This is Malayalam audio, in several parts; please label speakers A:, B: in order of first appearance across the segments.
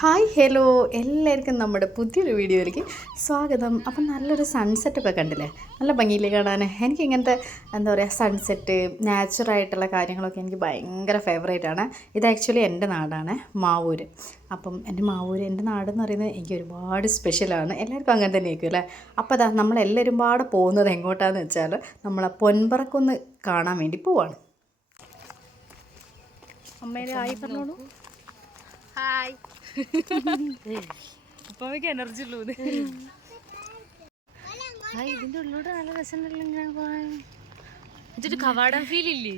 A: Hi hello. എല്ലാവർക്കും നമ്മുടെ പുതിയൊരു വീഡിയോയിലേക്ക് സ്വാഗതം. അപ്പം നല്ലൊരു സൺസെറ്റൊക്കെ കണ്ടില്ലേ? നല്ല ഭംഗിയില്ലേ കാണാൻ എനിക്ക് ഇങ്ങനത്തെ എന്താ പറയുക സൺസെറ്റ് നാച്ചുറായിട്ടുള്ള കാര്യങ്ങളൊക്കെ എനിക്ക് ഭയങ്കര ഫേവറേറ്റ് ആണ്. ഇത് ആക്ച്വലി എന്റെ നാടാണ് മാവൂര്. അപ്പം എന്റെ മാവൂര് എന്റെ നാടെന്ന് എന്ന് പറയുന്നത് എനിക്ക് ഒരുപാട് സ്പെഷ്യലാണ് എല്ലാവർക്കും അങ്ങനെ തന്നെ ആയിരിക്കും അല്ലേ? അപ്പോൾ അതാ നമ്മളെല്ലാവരും പാടെ പോകുന്നത് എങ്ങോട്ടാന്ന് വെച്ചാൽ നമ്മളെ പൊൻപറക്കൊന്ന് കാണാൻ വേണ്ടി പോവാണ്. അമ്മേനെ ആയി പറഞ്ഞോളൂ.
B: ഹായ്. അപ്പൊ അവയ്ക്ക് എനർജി ഉള്ളൂ ഇതിന്റെ ഉള്ളിലൂടെ നല്ല രസമുണ്ടല്ലോ ഇങ്ങനെ പോകാൻ? എന്നിട്ട് കവാടം ഫീൽ ഇല്ലേ?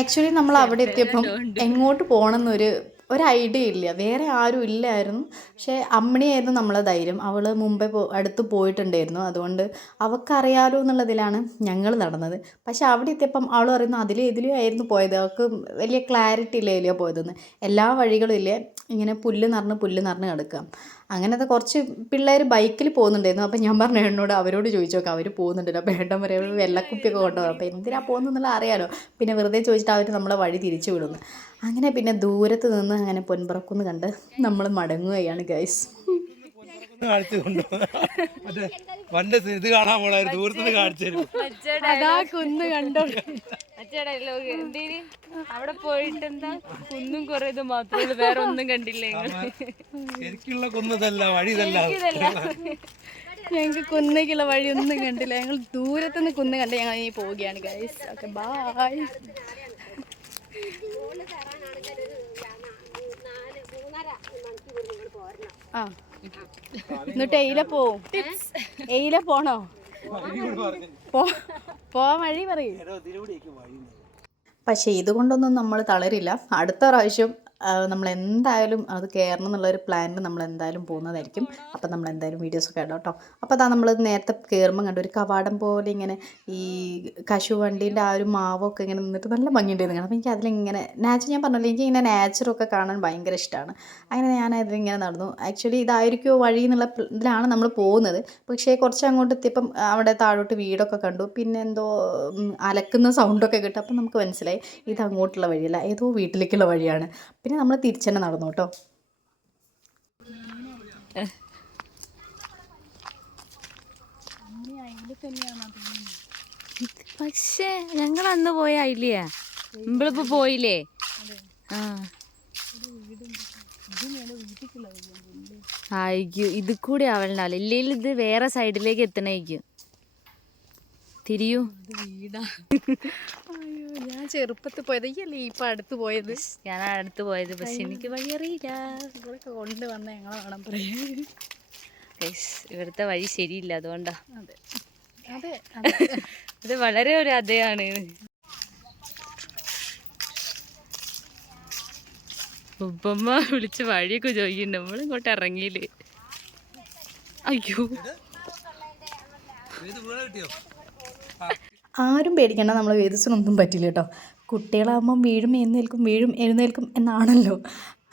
A: ആക്ച്വലി നമ്മൾ അവിടെ എത്തിയപ്പം എങ്ങോട്ട് പോകണം എന്നൊരു ഒരു ഐഡിയ ഇല്ല. വേറെ ആരും ഇല്ലായിരുന്നു. പക്ഷേ അമ്മിണിയായിരുന്നു നമ്മളെ ധൈര്യം. അവൾ മുമ്പേ പോ അടുത്ത് പോയിട്ടുണ്ടായിരുന്നു. അതുകൊണ്ട് അവൾക്കറിയാലോ എന്നുള്ളതിലാണ് ഞങ്ങൾ നടന്നത്. പക്ഷേ അവിടെ എത്തിയപ്പം അവൾ പറയുന്നു അതിലേ ഇതിലും ആയിരുന്നു പോയത്. അവൾക്ക് വലിയ ക്ലാരിറ്റി ഇല്ല ഇതിലെയോ പോയതെന്ന്. എല്ലാ വഴികളും ഇല്ലേ. ഇങ്ങനെ പുല്ല് നിറഞ്ഞ് പുല്ല് നിറഞ്ഞ് കിടക്കാം അങ്ങനത്തെ കുറച്ച് പിള്ളേർ ബൈക്കിൽ പോകുന്നുണ്ടായിരുന്നു. അപ്പം ഞാൻ പറഞ്ഞു എന്നോട് അവരോട് ചോദിച്ചു നോക്കാം. അവർ പോകുന്നുണ്ടല്ലോ. അപ്പോൾ ഏട്ടൻ പറയുമ്പോൾ വെള്ളക്കുപ്പിയൊക്കെ കൊണ്ടുപോകും. അപ്പോൾ എന്തിനാണ് പോകുന്നതെന്നുള്ള അറിയാലോ. പിന്നെ വെറുതെ ചോദിച്ചിട്ട് അവർ നമ്മളെ വഴി തിരിച്ചു വിടുന്നു. അങ്ങനെ പിന്നെ ദൂരത്ത് നിന്ന് അങ്ങനെ പൊൻപറക്കുന്ന് കണ്ട് നമ്മൾ മടങ്ങുകയാണ് ഗൈസ്
C: പണ്ട് ഇത് കാണാൻ പോണായിരുന്നു ദൂരത്തുനിന്ന് കാണിച്ചു
A: അതാ കുന്ന് കണ്ടോ?
B: ഡയലോഗ് എന്തേന്? അവിടെ പോയിട്ട് എന്താ കുന്നും കൊറേ ഇത് മാത്രമേ വേറെ ഒന്നും കണ്ടില്ലേ
C: ശരിക്കുള്ള കുന്നതല്ല വഴി ഇതല്ല
A: ഞങ്ങൾക്ക് കുന്നേക്കുള്ള വഴി ഒന്നും കണ്ടില്ല. ഞങ്ങൾ ദൂരത്തുനിന്ന് കുന്ന് കണ്ട് ഞങ്ങൾ ഇനി പോവുകയാണ് ഗൈസ് ഓക്കെ ബായ് എന്നിട്ട് എയില പോവും. എയില പോണോ? പോവാൻ വഴി പറയൂ. പക്ഷേ ഇതുകൊണ്ടൊന്നും നമ്മൾ തളരില്ല. അടുത്ത പ്രാവശ്യം നമ്മൾ എന്തായാലും അത് കയറണം എന്നുള്ളൊരു പ്ലാനിൽ നമ്മൾ എന്തായാലും പോകുന്നതായിരിക്കും. അപ്പം നമ്മൾ എന്തായാലും വീഡിയോസ് ഒക്കെ ഇടാം കേട്ടോ അപ്പോൾ അതാ നമ്മൾ നേരത്തെ കയറുമ്പോൾ കണ്ടു ഒരു കവാടം പോലെ ഇങ്ങനെ ഈ കശുവണ്ടീന്റെ ആ ഒരു മാവൊക്കെ ഇങ്ങനെ നിന്നിട്ട് നല്ല ഭംഗിയുണ്ടായിരുന്നു കാരണം എനിക്ക് അതിലിങ്ങനെ നാച്ചുറൽ ഞാൻ പറഞ്ഞല്ലോ എനിക്ക് ഇങ്ങനെ നാച്ചറൊക്കെ കാണാൻ ഭയങ്കര ഇഷ്ടമാണ് അങ്ങനെ ഞാൻ അതിലിങ്ങനെ നടന്നു. ആക്ച്വലി ഇതായിരിക്കുമോ വഴി എന്നുള്ള ഇതിലാണ് നമ്മൾ പോകുന്നത്. പക്ഷേ കുറച്ച് അങ്ങോട്ട് എത്തിയപ്പം അവിടെ താഴോട്ട് വീടൊക്കെ കണ്ടു. പിന്നെ എന്തോ അലക്കുന്ന സൗണ്ടൊക്കെ കിട്ടും. അപ്പം നമുക്ക് മനസ്സിലായി ഇത് അങ്ങോട്ടുള്ള വഴിയല്ല ഏതോ വീട്ടിലേക്കുള്ള വഴിയാണ്. പിന്നെ നമ്മൾ തിരിച്ചു തന്നെ നടന്നു കേട്ടോ.
B: പക്ഷേ ഞങ്ങൾ അന്ന് പോയ ഐലിയ നമ്മളിപ്പോ പോയില്ലേ? ആ. ആയിരിക്കും. ഇത് കൂടി ആവലുണ്ടാവില്ല ഇല്ലെങ്കിൽ ഇത് വേറെ സൈഡിലേക്ക് എത്തണായിരിക്കും. തിരിയൂ.
A: അയ്യോ. ഞാൻ ചെറുപ്പത്തിൽ പോയത് അല്ലേ ഇപ്പൊ അടുത്ത് പോയത്?
B: ഞാൻ അടുത്ത് പോയത് പക്ഷെ എനിക്ക് വഴി അറിയില്ല.
A: കൊണ്ട് കൊണ്ടുവന്ന ഞങ്ങളെ വേണം പറയാൻ
B: ഗയ്സ്, ഇവിടുത്തെ വഴി ശരിയില്ല അതുകൊണ്ടാ.
A: അതെ. അതെ
B: ഇത് വളരെ ഒരു അതയാണ്. ഉപ്പമ്മ വിളിച്ച് വഴിയൊക്കെ ചോദിക്കുന്നുണ്ട്. നമ്മൾ ഇങ്ങോട്ട് ഇറങ്ങിയില്ലേ? അയ്യോ.
C: കിട്ടിയോ?
A: ആരും പേടിക്കേണ്ട നമ്മൾ വേദസിനൊന്നും പറ്റില്ല കേട്ടോ. കുട്ടികളാകുമ്പം വീഴും എഴുന്നേൽക്കും വീഴും എഴുന്നേൽക്കും എന്നാണല്ലോ.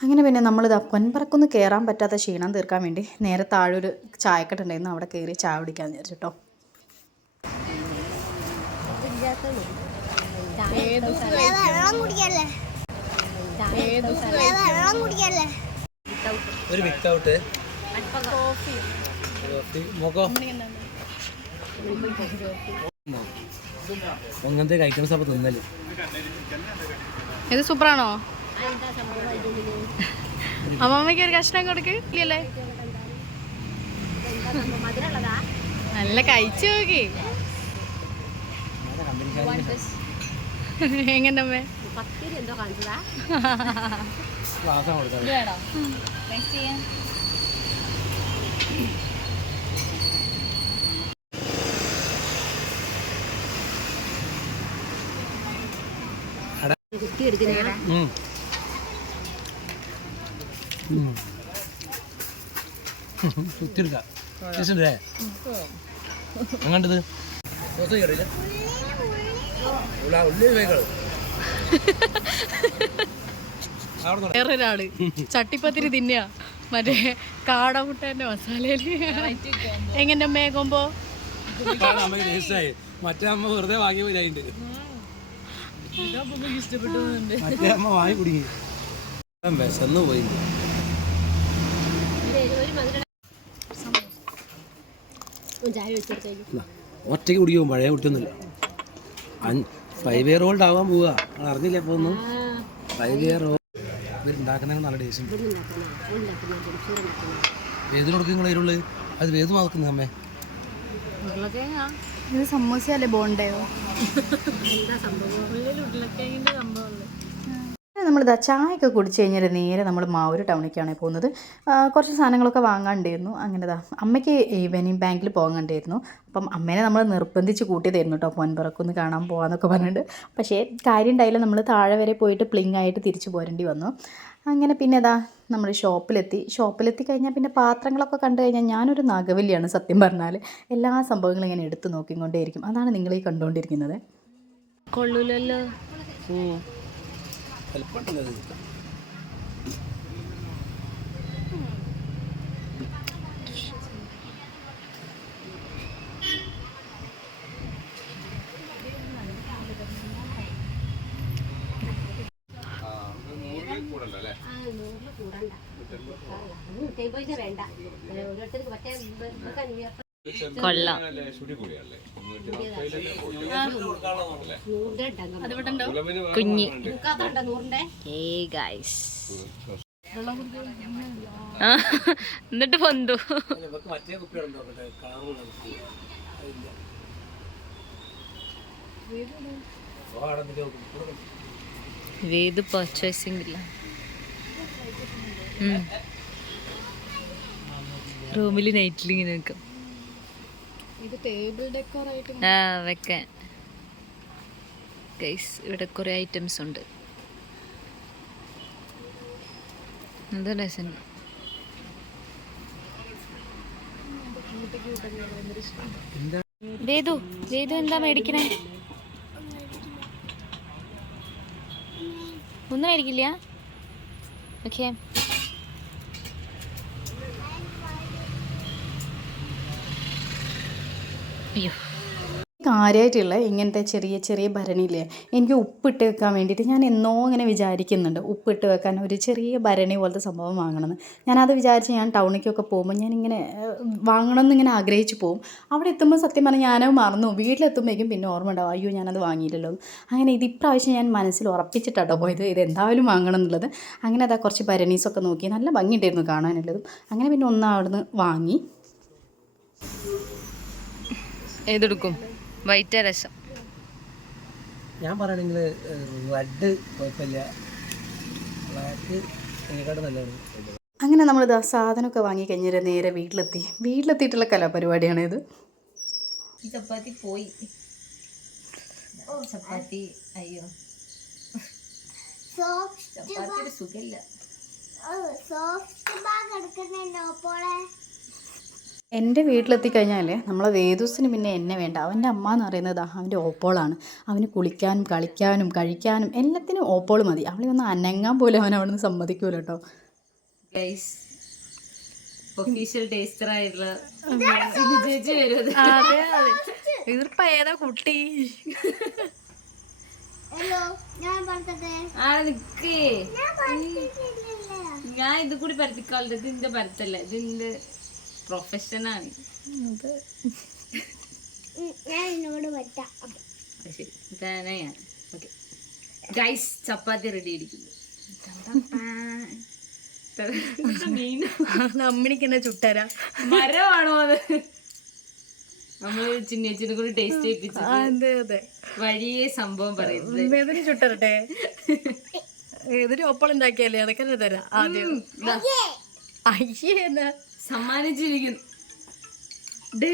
A: അങ്ങനെ പിന്നെ നമ്മളിത് പൊൻപറക്കൊന്ന് കയറാൻ പറ്റാത്ത ക്ഷീണം തീർക്കാൻ വേണ്ടി നേരെ താഴെ ഒരു ചായക്കെട്ടുണ്ടായിരുന്നു അവിടെ കയറി ചായ കുടിക്കാമെന്ന് വിചാരിച്ചു കേട്ടോ.
D: വെള്ളം കുടിക്കല്ലേ വെള്ളം കുടിക്കല്ലേ
C: ഒരു വിത്തൗട്ട് കോഫി മോക്കോ അങ്ങനത്തെ ഐറ്റംസ് അപ്പൊ തിന്നൽ?
A: ഇത് സൂപ്പറാണോ? അമ്മമ്മയ്ക്ക് ഒരു കഷ്ണം കൊടുക്ക് ഇല്ലല്ലേ? നല്ല കഴിച്ചു നോക്കി. എങ്ങനെ അമ്മേ?
C: ക്ലാസ് കൊടുക്കാം കുത്തിയെടുക്കാം. അങ്ങണ്ടത്
A: വേറൊരാൾ. ചട്ടിപ്പത്തിരി തിന്നുക മറ്റേ കാടമുട്ടേന്റെ മസാലയിൽ. എങ്ങനെ അമ്മേ കൊമ്പോ
C: അമ്മ ടേസ്റ്റായി. മറ്റേ അമ്മ വെറുതെ വാങ്ങി പോയിട്ടുണ്ട് മറ്റേ അമ്മ വാങ്ങി കുടുങ്ങി. വിശന്ന് പോയി ഒറ്റയ്ക്ക് കുടിക്കും പഴയ കുട്ടിയൊന്നുമില്ല. ഫൈവ് ഇയർ ഓൾഡ് ആവാൻ പോവുക അറിഞ്ഞില്ല ഇപ്പോൾ ഒന്നും? ഫൈവ് ഇയർ ഓൾഡ് ഇവരുണ്ടാക്കുന്ന നല്ല ടേസ്റ്റ് വേദിന് കൊടുക്കും നിങ്ങൾ അതിലുള്ളത് അത് വേദ മാർക്കുന്നത് അമ്മേ?
A: ഇത് എന്താ ബോണ്ടയോ നമ്മളിതാ ചായയൊക്കെ കുടിച്ച് കഴിഞ്ഞാൽ നേരെ നമ്മൾ മാവൂർ ടൗണിലേക്കാണ് പോകുന്നത്. കുറച്ച് സാധനങ്ങളൊക്കെ വാങ്ങാണ്ടായിരുന്നു അങ്ങനെതാ അമ്മയ്ക്ക് ഈവനിങ് ബാങ്കിൽ പോകാണ്ടായിരുന്നു അപ്പം അമ്മേനെ നമ്മൾ നിർബന്ധിച്ച് കൂട്ടിയതായിരുന്നു കേട്ടോ പൊൻപിറക്കൊന്ന് കാണാൻ പോകാമെന്നൊക്കെ പറഞ്ഞിട്ട്. പക്ഷേ കാര്യം ഉണ്ടായില്ല നമ്മൾ താഴെ വരെ പോയിട്ട് പ്ലിങ് ആയിട്ട് തിരിച്ചു പോരേണ്ടി വന്നു. അങ്ങനെ പിന്നെ അതാ നമ്മൾ ഷോപ്പിലെത്തി. ഷോപ്പിലെത്തി കഴിഞ്ഞാൽ പിന്നെ പാത്രങ്ങളൊക്കെ കണ്ടു കഴിഞ്ഞാൽ ഞാനൊരു നഗവല്ലിയാണ് സത്യം പറഞ്ഞാൽ എല്ലാ സംഭവങ്ങളും ഇങ്ങനെ എടുത്തു നോക്കിക്കൊണ്ടേയിരിക്കും. അതാണ് നിങ്ങൾ ഈ കണ്ടുകൊണ്ടിരിക്കുന്നത്
B: കൊള്ളൂലല്ലോ
C: എളുപ്പമുണ്ടല്ലോ
B: കൊള്ളാം. കുഞ്ഞി. ഏയ് ഗൈസ് ആ, എന്നിട്ട് പൊന്തു. വേത് പർച്ചേസിംഗ് ഇല്ല. റൂമിൽ നൈറ്റിൽ ഇങ്ങനെ നിൽക്കും
A: ഇത് ടേബിൾ ഡെക്കോർ ആയിട്ട്
B: ആ വെക്കാൻ. ഗൈസ് ഇവിടെ കുറേ ഐറ്റംസ് ഉണ്ട്. എന്താ രസം? വേദു വേദു എന്താ മേടിക്കണേ? ഒന്നും മേടിക്കില്ല? ഓക്കെ
A: കാര്യമായിട്ടുള്ള ഇങ്ങനത്തെ ചെറിയ ചെറിയ ഭരണിയില്ലേ എനിക്ക് ഉപ്പിട്ട് വെക്കാൻ വേണ്ടിയിട്ട് ഞാൻ എന്നോ ഇങ്ങനെ വിചാരിക്കുന്നുണ്ട്. ഉപ്പിട്ട് വെക്കാൻ ഒരു ചെറിയ ഭരണി പോലത്തെ സംഭവം വാങ്ങണമെന്ന്. ഞാനത് വിചാരിച്ച് ഞാൻ ടൗണിലേക്കൊക്കെ പോകുമ്പോൾ ഞാനിങ്ങനെ വാങ്ങണമെന്ന് ഇങ്ങനെ ആഗ്രഹിച്ച് പോകും. അവിടെ എത്തുമ്പോൾ സത്യം പറഞ്ഞാൽ ഞാനത് മറന്നു വീട്ടിലെത്തുമ്പോഴേക്കും പിന്നെ ഓർമ്മ ഉണ്ടാവും അയ്യോ ഞാനത് വാങ്ങിയില്ലല്ലോ. അങ്ങനെ ഇത് ഇപ്രാവശ്യം ഞാൻ മനസ്സിൽ ഉറപ്പിച്ചിട്ടാട്ടോ പോയത് ഇത് എന്തായാലും വാങ്ങണം എന്നുള്ളത് അങ്ങനെ അതാ കുറച്ച് ഭരണീസൊക്കെ നോക്കി നല്ല ഭംഗിയുണ്ടായിരുന്നു കാണാനുള്ളതും. അങ്ങനെ പിന്നെ ഒന്ന് അവിടുന്ന് വാങ്ങി.
B: ഏതെടുക്കും? വൈറ്റ രസം.
C: ഞാൻ പറയണെങ്കിൽ റെഡ് കുഴപ്പമില്ല. ബ്ലാക്ക് ഇതിനെക്കാട് നല്ലതാണ്.
A: അങ്ങനെ നമ്മൾ ആ സാധനമൊക്കെ വാങ്ങി കഴിഞ്ഞിട്ട് നേരെ വീട്ടിലെത്തി. വീട്ടിലെത്തിയിട്ടുള്ള കലാപരിപാടിയാണ് ഇത്.
B: ചപ്പാത്തി പോയി. ഓ ചപ്പാത്തി. അയ്യോ.
D: സോഫ്റ്റ്
B: ചപ്പാത്തി സുഖമില്ല
D: സോഫ്റ്റ് ബാഗ് എടുക്കുന്നുണ്ടോ അപ്പോളെ
A: എന്റെ വീട്ടിലെത്തി കഴിഞ്ഞാൽ നമ്മളെ വേദൂസിന് പിന്നെ എന്നെ വേണ്ട. അവന്റെ അമ്മ എന്ന് പറയുന്നത് അവന്റെ ഓപ്പോളാണ്. അവന് കുളിക്കാനും കളിക്കാനും കഴിക്കാനും എല്ലാത്തിനും ഓപ്പോൾ മതി. അവളെ ഒന്ന് അനങ്ങാൻ പോലും അവൻ അവിടെ നിന്ന് സമ്മതിക്കൂല കേട്ടോ.
B: ഒഫീഷ്യൽ ടേസ്റ്റർ ആയിട്ടുള്ള
A: ഇതിപ്പോ ഏതാ കുട്ടി?
D: ഹലോ ഞാൻ
B: ഇത് കൂടി പരത്തിക്കാളുണ്ട് ഇത് ഇതിന്റെ പരത്തല്ല. ഇത് ഇതിന്റെ പ്രൊഫഷനാണ്
D: ഉം, ഞാൻ എന്നോട് പറ്റാം.
B: ശരി. ഇതാണ് ഞാൻ. ഓക്കെ ഗൈസ് ചപ്പാത്തി റെഡി ഇരിക്കുന്നു.
A: അമ്മണിക്കെന്നെ ചുട്ടരാ.
B: മരമാണോ അത്? നമ്മൾ ചിന്നേച്ചിനെ കൂടി ടേസ്റ്റ് ചെയ്യിപ്പിച്ചു
A: അതെ അതെ.
B: വഴിയെ സംഭവം പറയുന്നത്.
A: വേദന ചുട്ടരട്ടെ? ഏതൊരു ഒപ്പളുണ്ടാക്കിയാലേ? അതൊക്കെ തരാം. ആദ്യം. അയ്യേ എന്നാ.
B: സമ്മാനിച്ചിരിക്കുന്നു. ഡേ.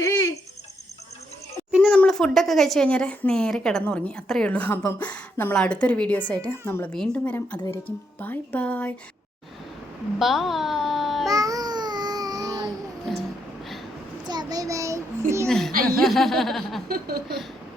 A: പിന്നെ നമ്മൾ ഫുഡൊക്കെ കഴിച്ചു കഴിഞ്ഞാൽ നേരെ കിടന്നുറങ്ങി. അത്രയേ ഉള്ളൂ. അപ്പം നമ്മൾ അടുത്തൊരു വീഡിയോസായിട്ട് നമ്മൾ വീണ്ടും വരാം. അതുവരേക്കും bye bye. Bye.
D: Bye. Bye